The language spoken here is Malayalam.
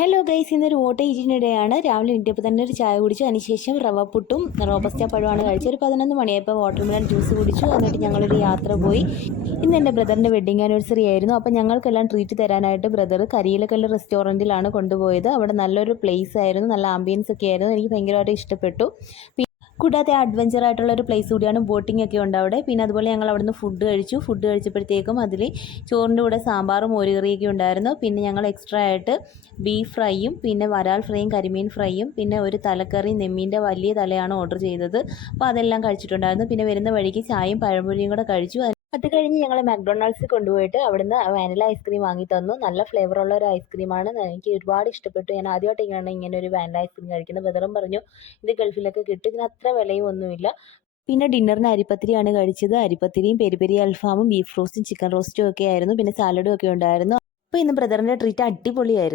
ഹലോ ഗൈസ്, ഇന്നൊരു വോട്ടേജിനിടെയാണ്. രാവിലെ എണീറ്റപ്പോൾ തന്നെ ഒരു ചായ കുടിച്ചു. അതിനുശേഷം റവ പുട്ടും റോബസ്റ്റ പഴമാണ് കഴിച്ചത്. ഒരു 11 മണിയായപ്പോൾ വാട്ടർമെലൺ ജ്യൂസ് കുടിച്ചു. എന്നിട്ട് ഞങ്ങളൊരു യാത്ര പോയി. ഇന്ന് എൻ്റെ ബ്രദറിൻ്റെ വെഡ്ഡിങ് ആനിവേഴ്സറി ആയിരുന്നു. അപ്പോൾ ഞങ്ങൾക്കെല്ലാം ട്രീറ്റ് തരാനായിട്ട് ബ്രദർ കരിയിലക്കല്ല് റെസ്റ്റോറൻറ്റിലാണ് കൊണ്ടുപോയത്. അവിടെ നല്ലൊരു പ്ലേസ് ആയിരുന്നു, നല്ല ആംബിയൻസ് ഒക്കെ ആയിരുന്നു. എനിക്ക് ഭയങ്കരമായിട്ട് ഇഷ്ടപ്പെട്ടു. കൂടാതെ അഡ്വഞ്ചർ ആയിട്ടുള്ള ഒരു പ്ലേസ് കൂടിയാണ്. ബോട്ടിംഗ് ഒക്കെ ഉണ്ട് അവിടെ. പിന്നെ അതുപോലെ ഞങ്ങൾ അവിടുന്ന് ഫുഡ് കഴിച്ചു. ഫുഡ് കഴിച്ചപ്പോഴത്തേക്കും അതിൽ ചോറിൻ്റെ കൂടെ സാമ്പാറും മോരുകറിയൊക്കെ ഉണ്ടായിരുന്നു. പിന്നെ ഞങ്ങൾ എക്സ്ട്രാ ആയിട്ട് ബീഫ് ഫ്രൈയും പിന്നെ വരാൽ ഫ്രൈയും കരിമീൻ ഫ്രൈയും പിന്നെ ഒരു തലക്കറി നെമ്മീൻ്റെ വലിയ തലയാണ് ഓർഡർ ചെയ്തത്. അപ്പോൾ അതെല്ലാം കഴിച്ചിട്ടുണ്ടായിരുന്നു. പിന്നെ വരുന്ന വഴിക്ക് ചായയും പഴംപൊരിയും കൂടെ കഴിച്ചു. അത് കഴിഞ്ഞ് ഞങ്ങൾ മക്ഡൊണാൾഡ്സിൽ കൊണ്ടുപോയിട്ട് അവിടുന്ന് വാനില ഐസ്ക്രീം വാങ്ങി തന്നു. നല്ല ഫ്ലേവറുള്ള ഒരു ഐസ്ക്രീമാണ്. എനിക്ക് ഒരുപാട് ഇഷ്ടപ്പെട്ടു. ഞാൻ ആദ്യമായിട്ടാണ് ഇങ്ങനെ ഒരു വാനില ഐസ്ക്രീം കഴിക്കുന്നത്. ബ്രദറും പറഞ്ഞു ഇത് ഗൾഫിലൊക്കെ കിട്ടും, ഇതിന് അത്ര വിലയും ഒന്നുമില്ല. പിന്നെ ഡിന്നറിന് അരിപ്പത്തിരിയാണ് കഴിച്ചത്. അരിപ്പത്തിരിയും പെരി പെരി അൽഫാമും ബീഫ് റോസ്റ്റും ചിക്കൻ റോസ്റ്റും ഒക്കെ ആയിരുന്നു. പിന്നെ സാലഡും ഒക്കെ ഉണ്ടായിരുന്നു. അപ്പോൾ ഇന്ന് ബ്രദറിൻ്റെ ട്രീറ്റ് അടിപൊളിയായിരുന്നു.